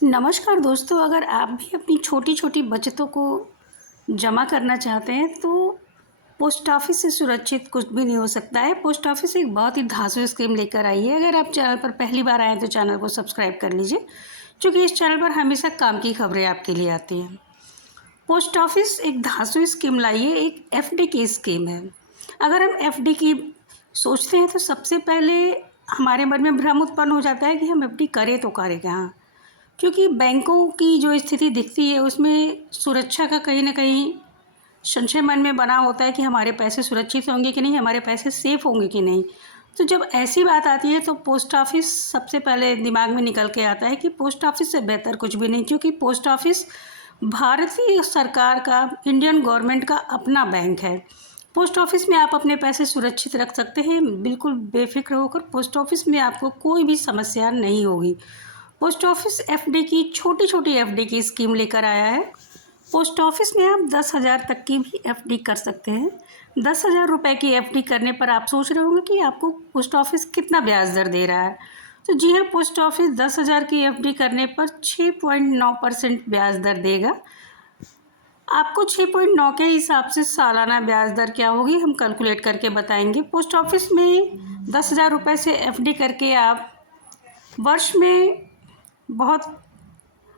नमस्कार दोस्तों, अगर आप भी अपनी छोटी-छोटी बचतों को जमा करना चाहते हैं तो पोस्ट ऑफ़िस से सुरक्षित कुछ भी नहीं हो सकता है। पोस्ट ऑफ़िस एक बहुत ही धांसू स्कीम लेकर आई है। अगर आप चैनल पर पहली बार आए हैं तो चैनल को सब्सक्राइब कर लीजिए, क्योंकि इस चैनल पर हमेशा काम की खबरें आपके लिए आती हैं। पोस्ट ऑफ़िस एक धांसू स्कीम लाई है, एक एफडी की स्कीम है। अगर हम एफडी की सोचते हैं तो सबसे पहले हमारे मन में भ्रम उत्पन्न हो जाता है कि हम एफडी करें तो करें कहाँ? क्योंकि बैंकों की जो स्थिति दिखती है उसमें सुरक्षा का कहीं न कहीं संशय मन में बना होता है कि हमारे पैसे सुरक्षित होंगे कि नहीं, हमारे पैसे सेफ़ होंगे कि नहीं। तो जब ऐसी बात आती है तो पोस्ट ऑफ़िस सबसे पहले दिमाग में निकल के आता है कि पोस्ट ऑफ़िस से बेहतर कुछ भी नहीं, क्योंकि पोस्ट ऑफ़िस भारतीय सरकार का, इंडियन गवर्नमेंट का अपना बैंक है। पोस्ट ऑफ़िस में आप अपने पैसे सुरक्षित रख सकते हैं, बिल्कुल बेफ़िक्र होकर। पोस्ट ऑफ़िस में आपको कोई भी समस्या नहीं होगी। पोस्ट ऑफिस एफडी की छोटी-छोटी एफडी की स्कीम लेकर आया है। पोस्ट ऑफिस में आप 10,000 तक की भी एफडी कर सकते हैं। 10,000 रुपये की एफडी करने पर आप सोच रहे होंगे कि आपको पोस्ट ऑफिस कितना ब्याज दर दे रहा है। तो जी हाँ, पोस्ट ऑफिस 10,000 की एफडी करने पर 6.9% ब्याज दर देगा। आपको 6.9 के हिसाब से सालाना ब्याज दर क्या होगी, हम कैलकुलेट करके बताएंगे। पोस्ट ऑफिस में 10,000 रुपये से एफडी करके आप वर्ष में बहुत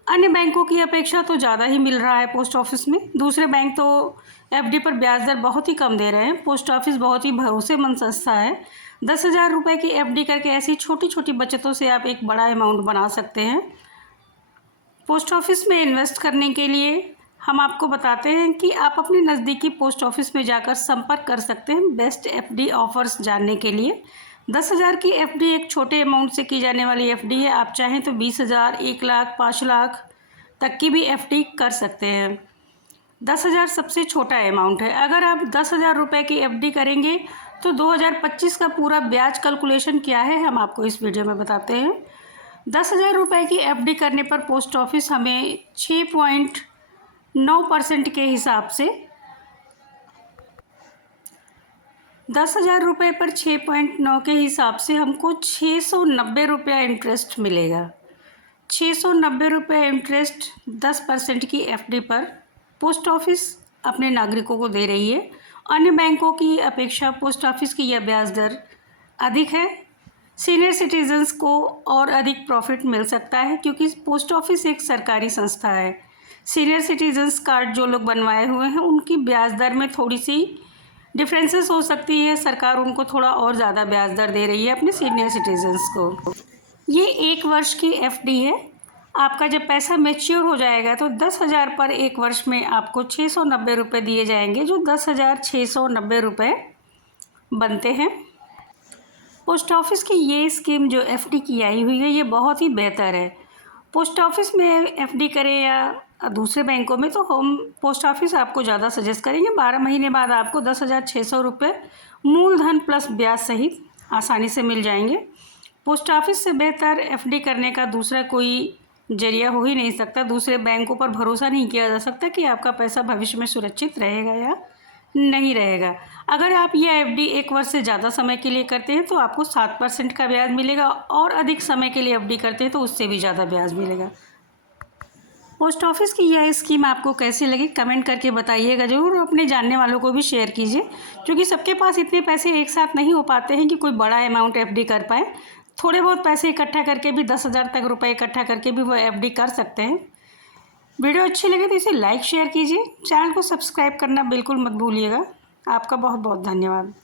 अन्य बैंकों की अपेक्षा तो ज़्यादा ही मिल रहा है पोस्ट ऑफिस में। दूसरे बैंक तो एफडी पर ब्याज दर बहुत ही कम दे रहे हैं। पोस्ट ऑफिस बहुत ही भरोसेमंद संस्था है। 10,000 रुपये की एफडी करके ऐसी छोटी-छोटी बचतों से आप एक बड़ा अमाउंट बना सकते हैं। पोस्ट ऑफिस में इन्वेस्ट करने के लिए हम आपको बताते हैं कि आप अपने नज़दीकी पोस्ट ऑफिस में जाकर संपर्क कर सकते हैं बेस्ट एफडी ऑफर्स जानने के लिए। 10,000 की एफडी एक छोटे अमाउंट से की जाने वाली एफडी है। आप चाहें तो 20,000, 1 लाख, 5 लाख तक की भी एफडी कर सकते हैं। 10,000 सबसे छोटा अमाउंट है। अगर आप 10,000 रुपये की एफडी करेंगे तो 2025 का पूरा ब्याज कैलकुलेशन क्या है, हम आपको इस वीडियो में बताते हैं। 10,000 रुपये की एफडी करने पर पोस्ट ऑफिस हमें 6.9% के हिसाब से 10,000 रुपये पर 6.9 के हिसाब से हमको 690 रुपया इंटरेस्ट मिलेगा। 690 रुपये इंटरेस्ट 10% की एफडी पर पोस्ट ऑफिस अपने नागरिकों को दे रही है। अन्य बैंकों की अपेक्षा पोस्ट ऑफिस की यह ब्याज दर अधिक है। सीनियर सिटीजन्स को और अधिक प्रॉफिट मिल सकता है, क्योंकि पोस्ट ऑफिस एक सरकारी संस्था है। सीनियर सिटीजन्स कार्ड जो लोग बनवाए हुए हैं उनकी ब्याज दर में थोड़ी सी डिफरेंसेस हो सकती है। सरकार उनको थोड़ा और ज़्यादा ब्याज दर दे रही है अपने सीनियर सिटीजन्स को। ये 1 वर्ष की एफडी है। आपका जब पैसा मैच्योर हो जाएगा तो 10,000 पर 1 वर्ष में आपको 690 रुपये दिए जाएंगे, जो 10,690 रुपये बनते हैं। पोस्ट ऑफिस की ये स्कीम जो एफडी की आई हुई है ये बहुत ही बेहतर है। पोस्ट ऑफिस में एफडी करें या दूसरे बैंकों में, तो हम पोस्ट ऑफिस आपको ज़्यादा सजेस्ट करेंगे। 12 महीने बाद आपको 10,600 रुपये मूलधन प्लस ब्याज सहित आसानी से मिल जाएंगे। पोस्ट ऑफिस से बेहतर एफडी करने का दूसरा कोई जरिया हो ही नहीं सकता। दूसरे बैंकों पर भरोसा नहीं किया जा सकता कि आपका पैसा भविष्य में सुरक्षित रहेगा या नहीं रहेगा। अगर आप यह एफडी 1 वर्ष से ज़्यादा समय के लिए करते हैं तो आपको 7% का ब्याज मिलेगा, और अधिक समय के लिए एफडी करते हैं तो उससे भी ज़्यादा ब्याज मिलेगा। पोस्ट ऑफिस की यह स्कीम आपको कैसी लगी कमेंट करके बताइएगा ज़रूर, और अपने जानने वालों को भी शेयर कीजिए, क्योंकि सबके पास इतने पैसे एक साथ नहीं हो पाते हैं कि कोई बड़ा अमाउंट एफडी कर पाए। थोड़े बहुत पैसे इकट्ठा करके भी 10,000 तक रुपये इकट्ठा करके भी वो एफडी कर सकते हैं। वीडियो अच्छी लगे तो इसे लाइक शेयर कीजिए। चैनल को सब्सक्राइब करना बिल्कुल मत भूलिएगा। आपका बहुत बहुत धन्यवाद।